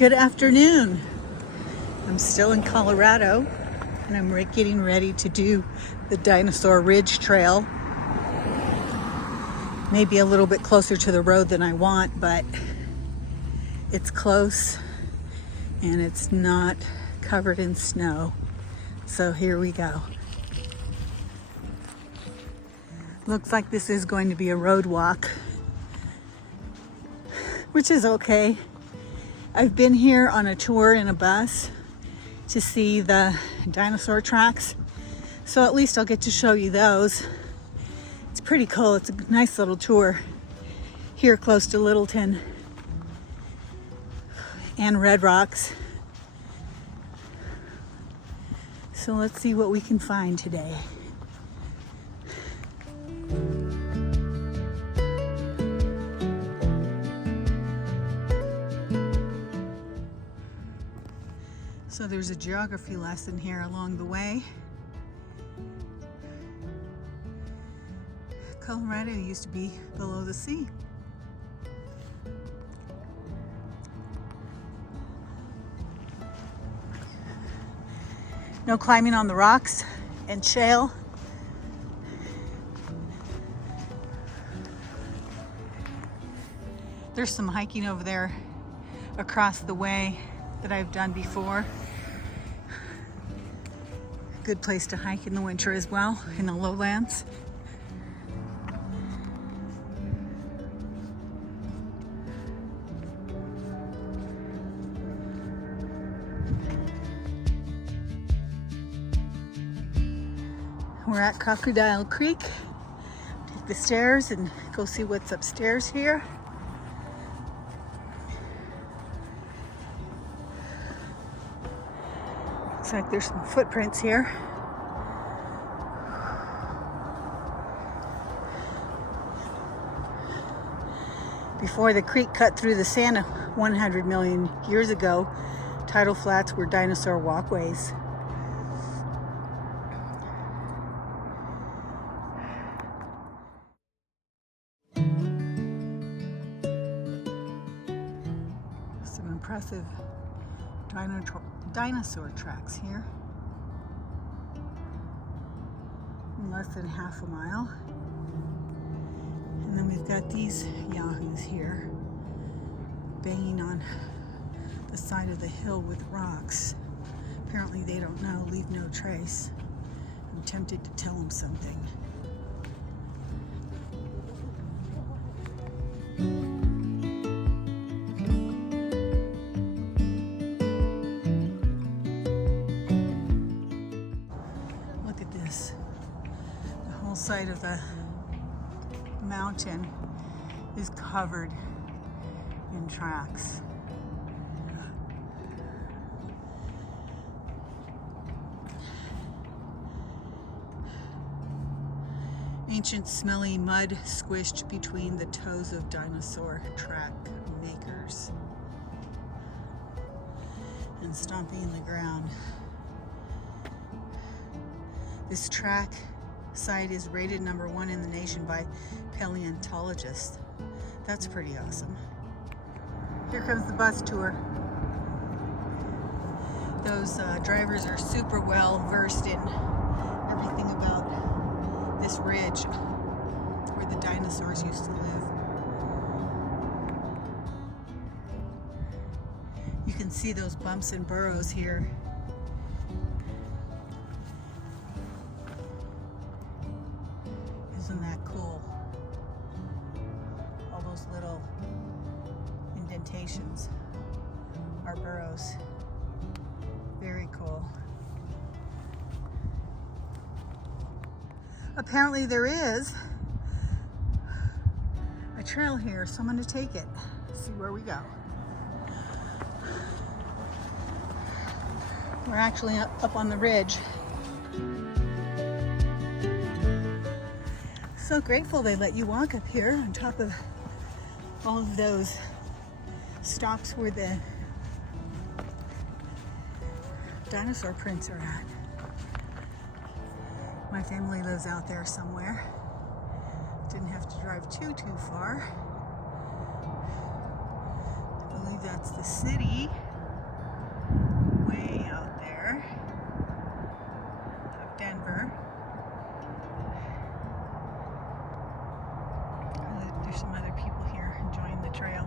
Good afternoon. I'm still in Colorado and I'm getting ready to do the Dinosaur Ridge Trail. Maybe a little bit closer to the road than I want, but it's close and it's not covered in snow. So here we go. Looks like this is going to be a road walk, which is okay. I've been here on a tour in a bus to see the dinosaur tracks, so at least I'll get to show you those. It's pretty cool. It's a nice little tour here close to Littleton and Red Rocks. So let's see what we can find today. So there's a geography lesson here along the way. Colorado used to be below the sea. No climbing on the rocks and shale. There's some hiking over there across the way that I've done before. Good place to hike in the winter as well, in the lowlands. We're at Crocodile Creek. Take the stairs and go see what's upstairs here. Looks like there's some footprints here. Before the creek cut through the sand 100 million years ago, tidal flats were dinosaur walkways. Some impressive dinosaur tracks here. In less than half a mile. And then we've got these yahoos here banging on the side of the hill with rocks. Apparently they don't know, leave no trace. I'm tempted to tell them something. Look at this. The whole side of the mountain is covered in tracks. Ancient smelly mud squished between the toes of dinosaur track makers and stomping in the ground. This track site is rated #1 in the nation by paleontologists. That's pretty awesome. Here comes the bus tour. Those drivers are super well versed in everything about this ridge where the dinosaurs used to live. You can see those bumps and burrows here. Isn't that cool? All those little indentations are burrows. Very cool. Apparently there is a trail here, so I'm going to take it. See where we go. We're actually up on the ridge. So grateful they let you walk up here on top of all of those stops where the dinosaur prints are at. My family lives out there somewhere. Didn't have to drive too far. I believe that's the city. There's some other people here enjoying the trail.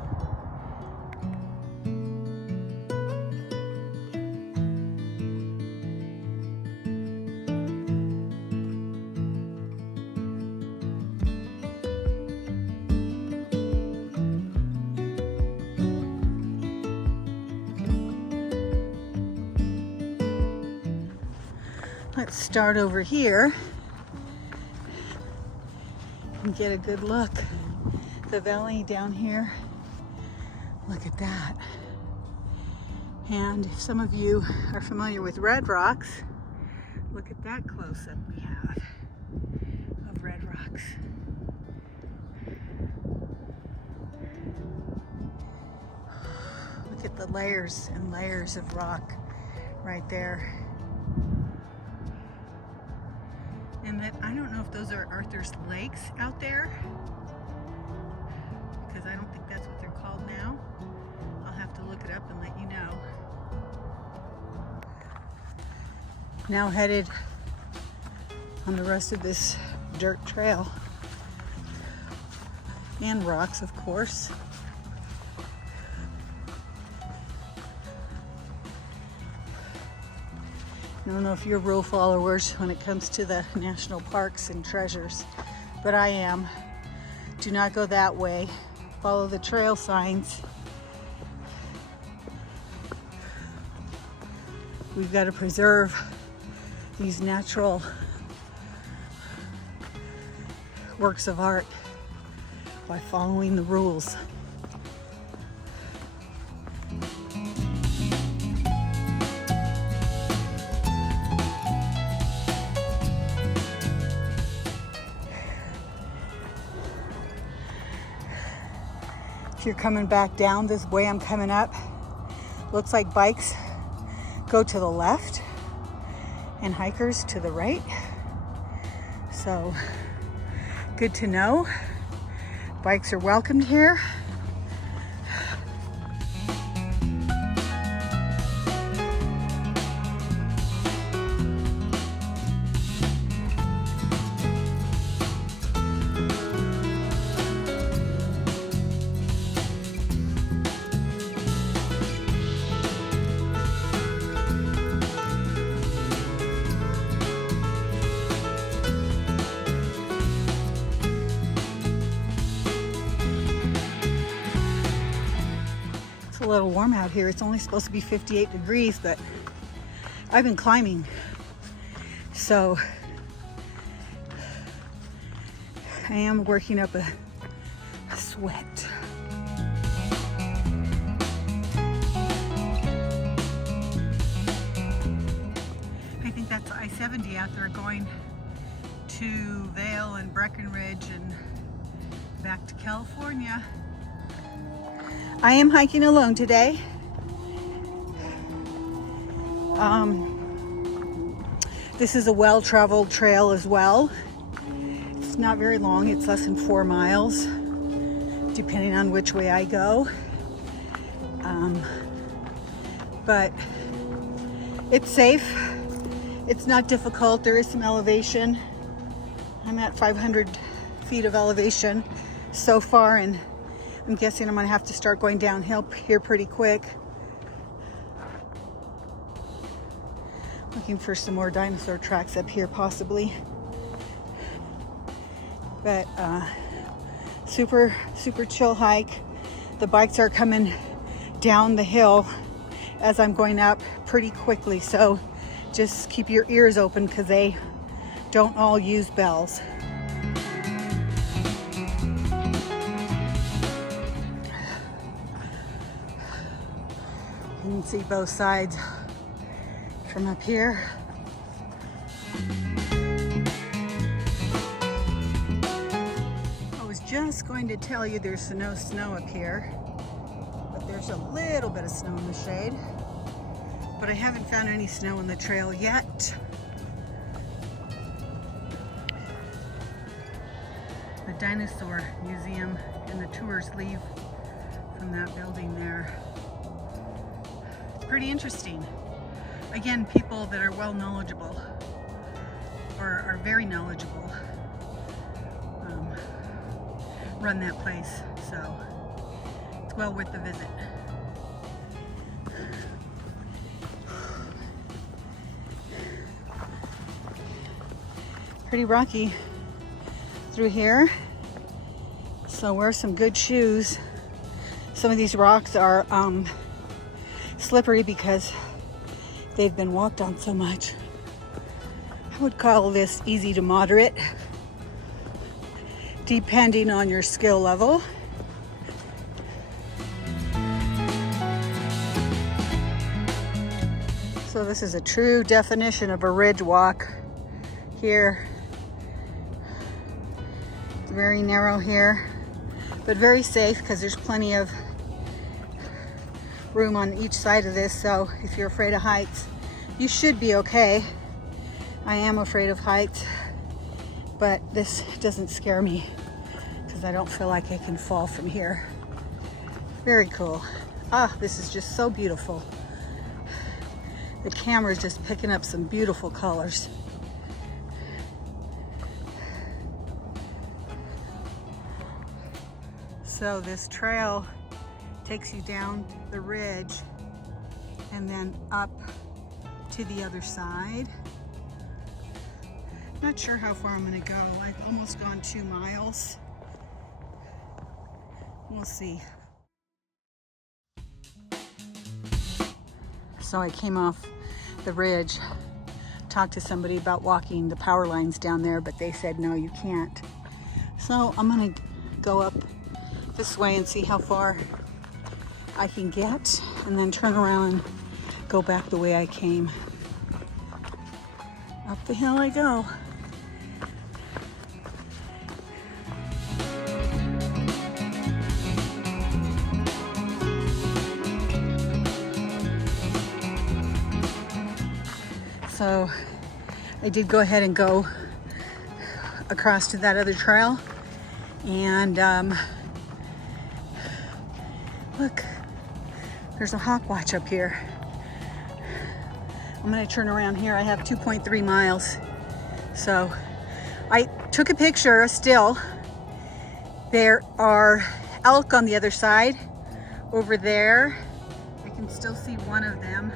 Let's start over here and get a good look. The valley down here, look at that. And if some of you are familiar with red rocks, look at that close-up we have of red rocks. Look at the layers and layers of rock right there. And that, I don't know if those are Arthur's Lakes out there, because I don't think that's what they're called now. I'll have to look it up and let you know. Now headed on the rest of this dirt trail, and rocks, of course. I don't know if you're rule followers when it comes to the national parks and treasures, but I am. Do not go that way. Follow the trail signs. We've got to preserve these natural works of art by following the rules. If you're coming back down this way I'm coming up, looks like bikes go to the left and hikers to the right. So good to know. Bikes are welcomed here. A little warm out here. It's only supposed to be 58 degrees, but I've been climbing, so I am working up a sweat. I think that's I-70 out there going to Vail and Breckenridge and back to California. I am hiking alone today. This is a well-traveled trail as well. It's not very long, it's less than 4 miles, depending on which way I go. But it's safe, it's not difficult, there is some elevation. I'm at 500 feet of elevation so far, and I'm guessing I'm gonna have to start going downhill here pretty quick. Looking for some more dinosaur tracks up here possibly. But super chill hike. The bikes are coming down the hill as I'm going up pretty quickly, so just keep your ears open because they don't all use bells. You can see both sides from up here. I was just going to tell you there's no snow up here, but there's a little bit of snow in the shade. But I haven't found any snow on the trail yet. The Dinosaur Museum and the tours leave from that building there. Pretty interesting. Again, people that are well knowledgeable or are very knowledgeable run that place, so it's well worth the visit. Pretty rocky through here, so wear some good shoes. Some of these rocks are slippery because they've been walked on so much. I would call this easy to moderate, depending on your skill level. So this is a true definition of a ridge walk here. It's very narrow here, but very safe because there's plenty of room on each side of this. So if you're afraid of heights, you should be okay. I am afraid of heights, but this doesn't scare me because I don't feel like I can fall from here. Very cool. Ah, this is just so beautiful. The camera is just picking up some beautiful colors. So this trail takes you down the ridge and then up to the other side. Not sure how far I'm gonna go. I've almost gone 2 miles. We'll see. So I came off the ridge, talked to somebody about walking the power lines down there, but they said, no, you can't. So I'm gonna go up this way and see how far I can get, and then turn around and go back the way I came. Up the hill I go. So I did go ahead and go across to that other trail, and look, there's a hawk watch up here. I'm gonna turn around here. I have 2.3 miles. So I took a picture still. There are elk on the other side over there. I can still see one of them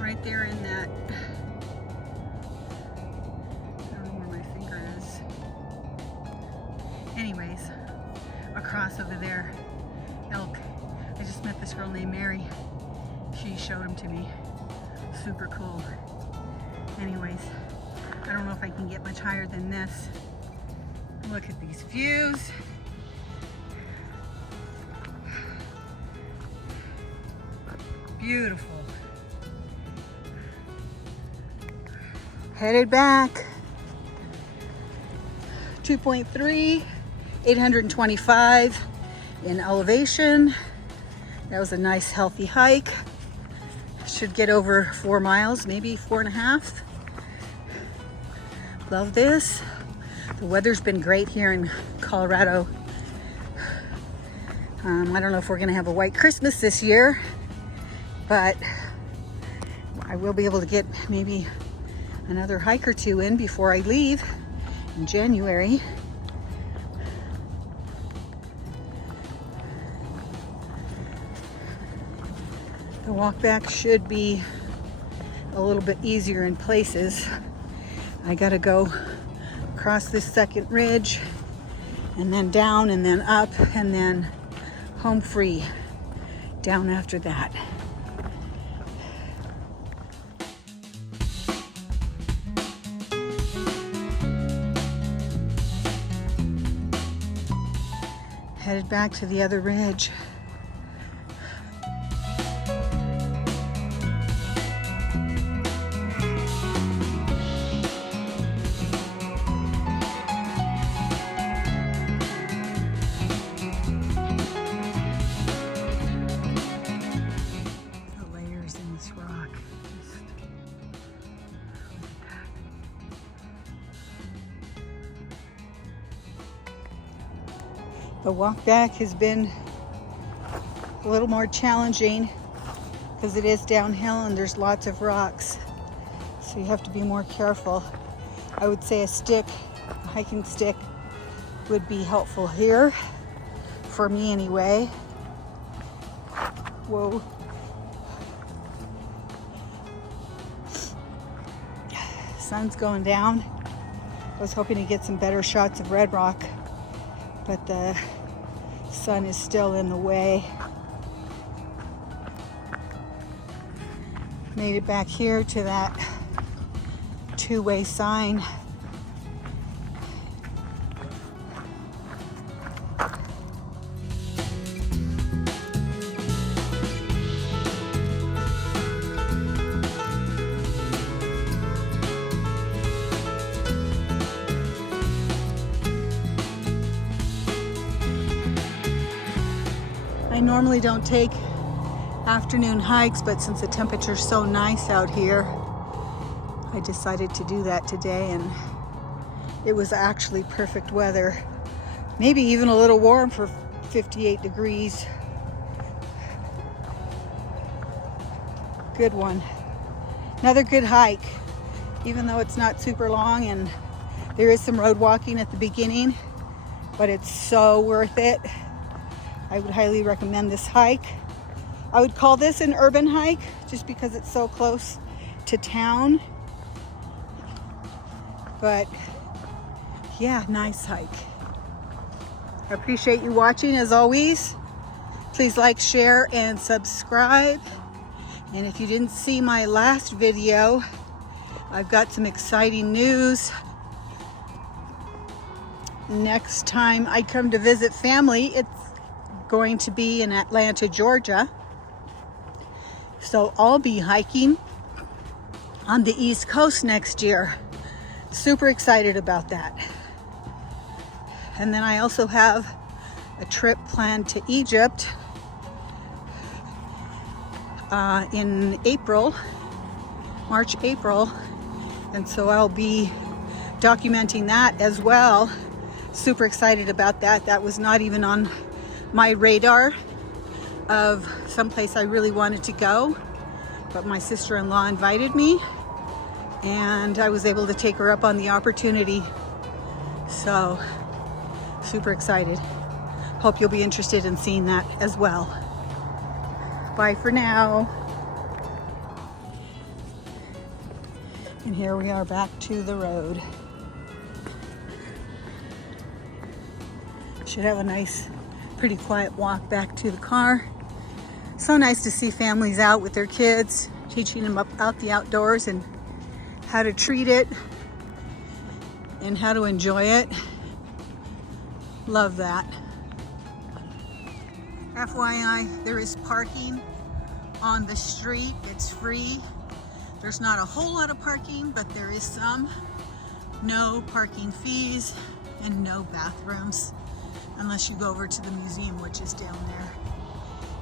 right there in that, I don't know where my finger is. Anyways, across over there, elk. I just met this girl named Mary. She showed them to me. Super cool. Anyways, I don't know if I can get much higher than this. Look at these views. Beautiful. Headed back. 2.3, 825 in elevation. That was a nice healthy hike. Should get over 4 miles, maybe 4.5. Love this. The weather's been great here in Colorado. I don't know if we're gonna have a white Christmas this year, but I will be able to get maybe another hike or two in before I leave in January. The walk back should be a little bit easier in places. I gotta go across this second ridge and then down and then up and then home free down after that. Headed back to the other ridge. The layers in this rock. The walk back has been a little more challenging because it is downhill and there's lots of rocks. So you have to be more careful. I would say a stick, a hiking stick, would be helpful here, for me anyway. Whoa. Sun's going down. I was hoping to get some better shots of Red Rock, but the sun is still in the way. Made it back here to that two-way sign. I normally don't take afternoon hikes, but since the temperature's so nice out here, I decided to do that today, and it was actually perfect weather. Maybe even a little warm for 58 degrees. Good one. Another good hike, even though it's not super long and there is some road walking at the beginning, but it's so worth it. I would highly recommend this hike. I would call this an urban hike just because it's so close to town. But yeah, nice hike. I appreciate you watching as always. Please like, share, and subscribe. And if you didn't see my last video, I've got some exciting news. Next time I come to visit family, it's going to be in Atlanta, Georgia. So I'll be hiking on the East Coast next year. Super excited about that. And then I also have a trip planned to Egypt in April, March, April. And so I'll be documenting that as well. Super excited about that. That was not even on my radar of someplace I really wanted to go, but my sister-in-law invited me and I was able to take her up on the opportunity. So super excited. Hope you'll be interested in seeing that as well. Bye for now. And here we are back to the road. Should have a nice, pretty quiet walk back to the car. So nice to see families out with their kids, teaching them about the outdoors and how to treat it and how to enjoy it. Love that. FYI, there is parking on the street. It's free. There's not a whole lot of parking, but there is some. No parking fees and no bathrooms, unless you go over to the museum, which is down there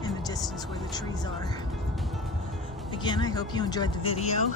in the distance where the trees are. Again, I hope you enjoyed the video.